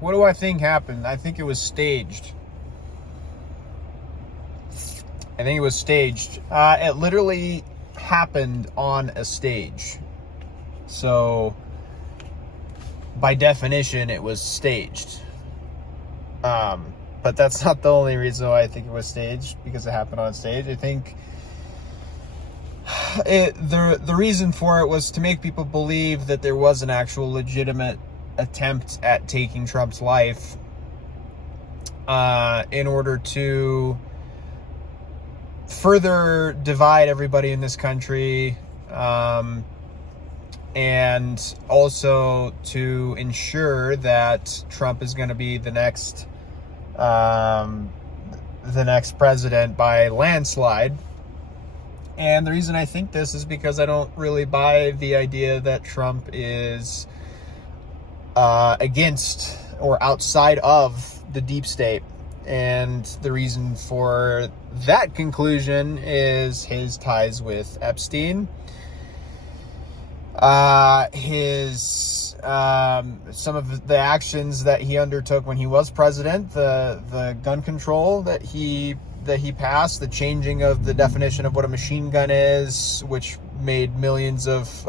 What do I think happened? I think it was staged. It literally happened on a stage. So, by definition, it was staged. But that's not the only reason why I think it was staged, because it happened on stage. I think the reason for it was to make people believe that there was an actual legitimate attempt at taking Trump's life, in order to further divide everybody in this country, and also to ensure that Trump is going to be the next president by landslide. And the reason I think this is because I don't really buy the idea that Trump is against or outside of the deep state. And the reason for that conclusion is his ties with Epstein, some of the actions that he undertook when he was president, the gun control that he passed, the changing of the definition of what a machine gun is, which made millions of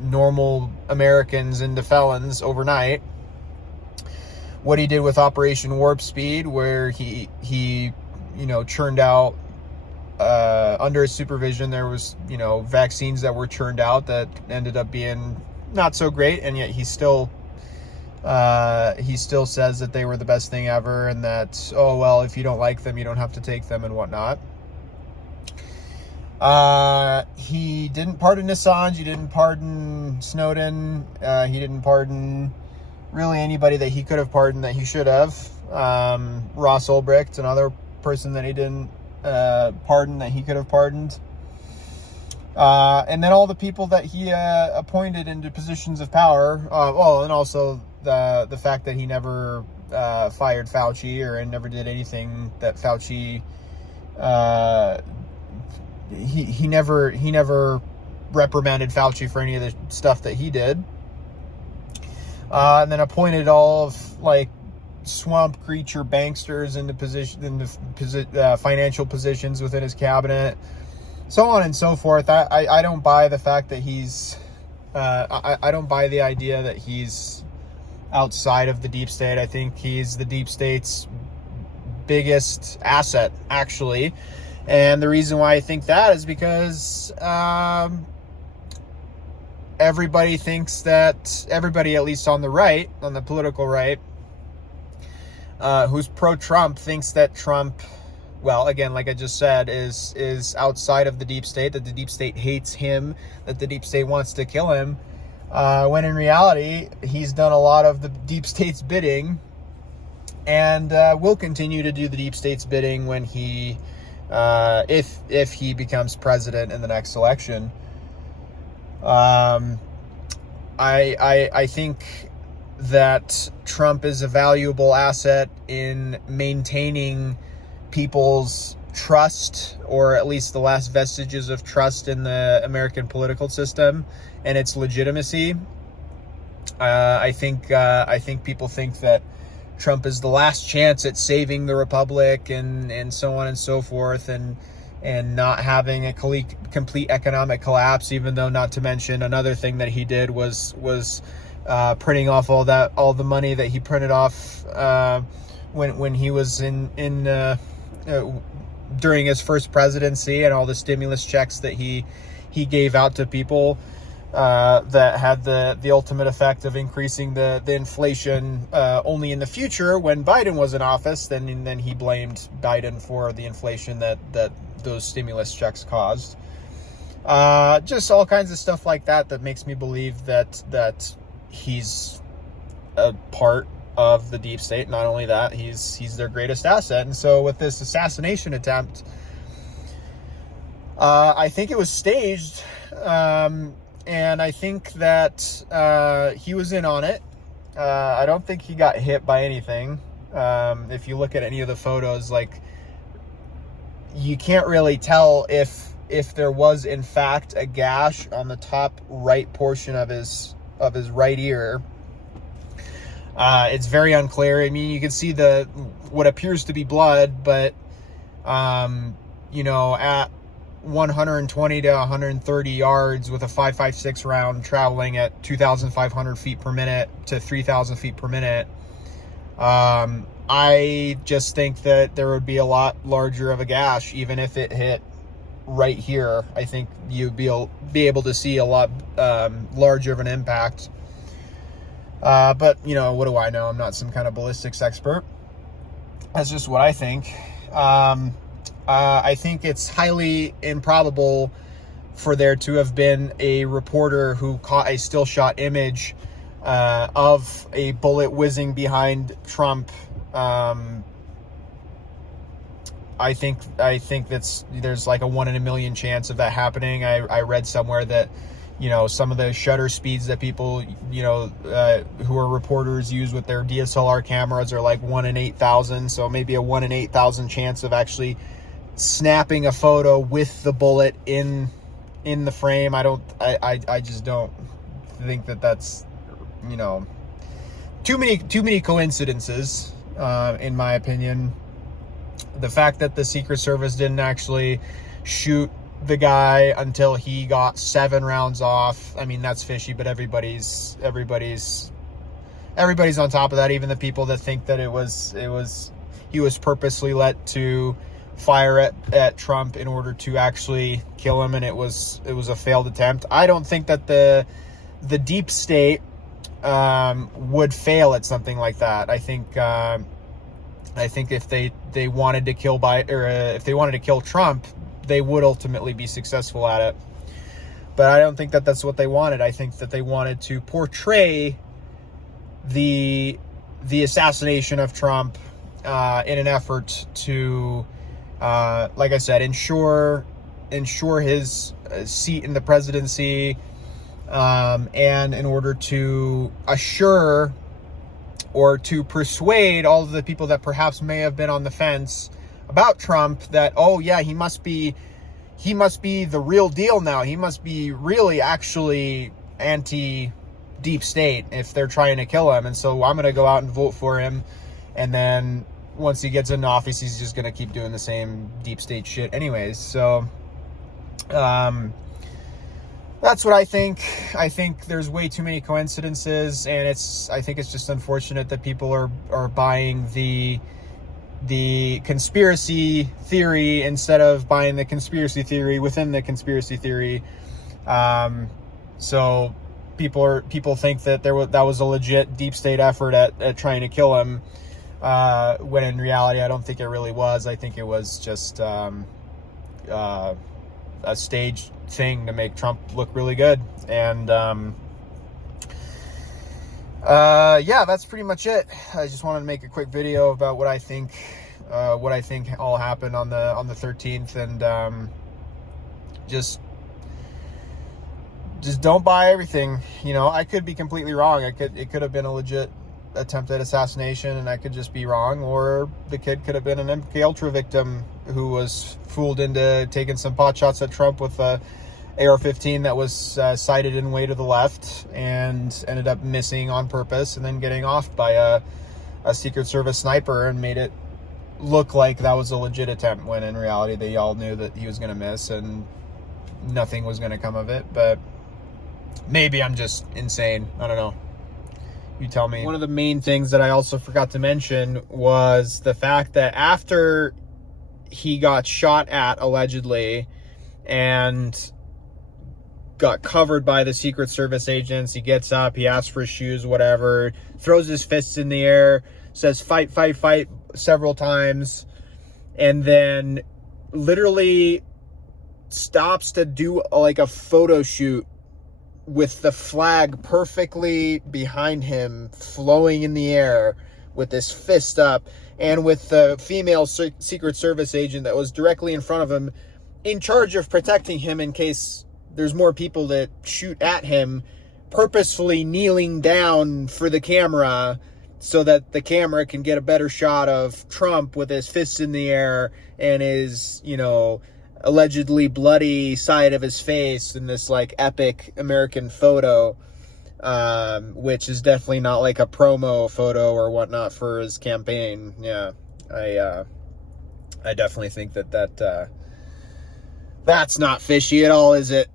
normal Americans into felons overnight. What he did with Operation Warp Speed, where he churned out, under his supervision, there was, vaccines that were churned out that ended up being not so great, and yet he still says that they were the best thing ever, and that, oh, well, if you don't like them, you don't have to take them and whatnot. He didn't pardon Assange. He didn't pardon Snowden. He didn't pardon really anybody that he could have pardoned that he should have. Ross Ulbricht, another person that he didn't pardon that he could have pardoned. And then all the people that he appointed into positions of power. And also the fact that he never fired Fauci, or never did anything that Fauci. He never reprimanded Fauci for any of the stuff that he did. And then appointed all of swamp creature banksters into financial positions within his cabinet, so on and so forth. I don't buy the fact that he's I don't buy the idea that he's outside of the deep state. I think he's the deep state's biggest asset, actually. And the reason why I think that is because everybody thinks that, everybody at least on the right, on the political right, who's pro-Trump, thinks that Trump, well, again, like I just said, is outside of the deep state, that the deep state hates him, that the deep state wants to kill him, when in reality, he's done a lot of the deep state's bidding, and will continue to do the deep state's bidding when he, if he becomes president in the next election. I think that Trump is a valuable asset in maintaining people's trust, or at least the last vestiges of trust in the American political system and its legitimacy. I think people think that Trump is the last chance at saving the republic and so on and so forth, and not having a complete economic collapse, even though, not to mention, another thing that he did was printing off all the money that he printed off when he was in during his first presidency, and all the stimulus checks that he gave out to people that had the ultimate effect of increasing the inflation only in the future when Biden was in office. Then he blamed Biden for the inflation that those stimulus checks caused. Just all kinds of stuff like that makes me believe that he's a part of the deep state. Not only that, he's their greatest asset. And so with this assassination attempt, I think it was staged, and I think that he was in on it. I don't think he got hit by anything. If you look at any of the photos, you can't really tell if there was in fact a gash on the top right portion of his right ear. It's very unclear. I mean, you can see what appears to be blood, but at 120 to 130 yards with a 5.56 round traveling at 2,500 feet per minute to 3,000 feet per minute. I just think that there would be a lot larger of a gash, even if it hit right here. I think you'd be able to see a lot larger of an impact. But, what do I know? I'm not some kind of ballistics expert. That's just what I think. I think it's highly improbable for there to have been a reporter who caught a still shot image of a bullet whizzing behind Trump. I think there's like a 1 in a million chance of that happening. I read somewhere that, some of the shutter speeds that people, who are reporters use with their DSLR cameras are like 1 in 8,000. So maybe a 1 in 8,000 chance of actually snapping a photo with the bullet in the frame. I just don't think that's, too many coincidences, in my opinion. The fact that the Secret Service didn't actually shoot the guy until he got 7 rounds off, I mean, that's fishy, but everybody's on top of that. Even the people that think that he was purposely let to fire at Trump in order to actually kill him, and it was a failed attempt. I don't think that the deep state would fail at something like that. I think if they wanted to kill if they wanted to kill Trump, they would ultimately be successful at it. But I don't think that that's what they wanted. I think that they wanted to portray the assassination of Trump in an effort to, like I said, ensure his seat in the presidency, and in order to assure or to persuade all of the people that perhaps may have been on the fence about Trump that, oh yeah, he must be the real deal now. He must be really actually anti-deep state if they're trying to kill him. And so I'm going to go out and vote for him. And then once he gets into office, he's just going to keep doing the same deep state shit anyways. So, that's what I think. I think there's way too many coincidences, and I think it's just unfortunate that people are buying the conspiracy theory instead of buying the conspiracy theory within the conspiracy theory. So people think that that was a legit deep state effort at trying to kill him, when in reality I don't think it really was. I think it was just a stage thing to make Trump look really good. And yeah, that's pretty much it. I just wanted to make a quick video about what I think all happened on the 13th, and just don't buy everything. I could be completely wrong. It could have been a legit attempted assassination, and I could just be wrong, or the kid could have been an MK Ultra victim who was fooled into taking some pot shots at Trump with a AR-15 that was sighted in way to the left and ended up missing on purpose, and then getting offed by a Secret Service sniper, and made it look like that was a legit attempt, when in reality they all knew that he was going to miss and nothing was going to come of it. But maybe I'm just insane. I don't know. You tell me. One of the main things that I also forgot to mention was the fact that after he got shot at, allegedly, and got covered by the Secret Service agents, he gets up, he asks for his shoes, whatever, throws his fists in the air, says fight, fight, fight several times, and then literally stops to do like a photo shoot with the flag perfectly behind him, flowing in the air, with his fist up, and with the female Secret Service agent that was directly in front of him, in charge of protecting him in case there's more people that shoot at him, purposefully kneeling down for the camera so that the camera can get a better shot of Trump with his fists in the air and his, allegedly bloody side of his face in this like epic American photo. which is definitely not like a promo photo or whatnot for his campaign. Yeah, I definitely think that that's not fishy at all, is it?